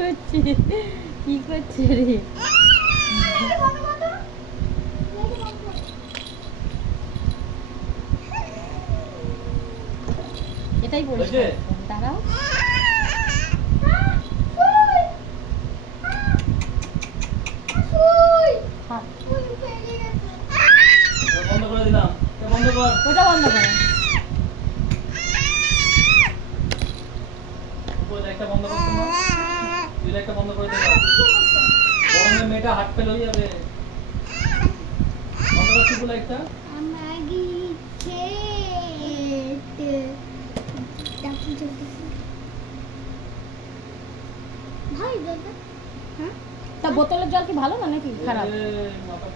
করছে কি করছে রে? এটাই বলছে, দাঁড়াও। বন্ধ করে দিলাম, বন্ধ কর, ওটা বন্ধ করো। একটা বন্ধ করতে না, তুই একটা বন্ধ করে দিলাম। গরমে মেয়েটা হাত ফেল হয়ে যাবে। বন্ধ করছি বলে একটা তা বোতলের জল কি ভালো না নাকি খারাপ? মাথা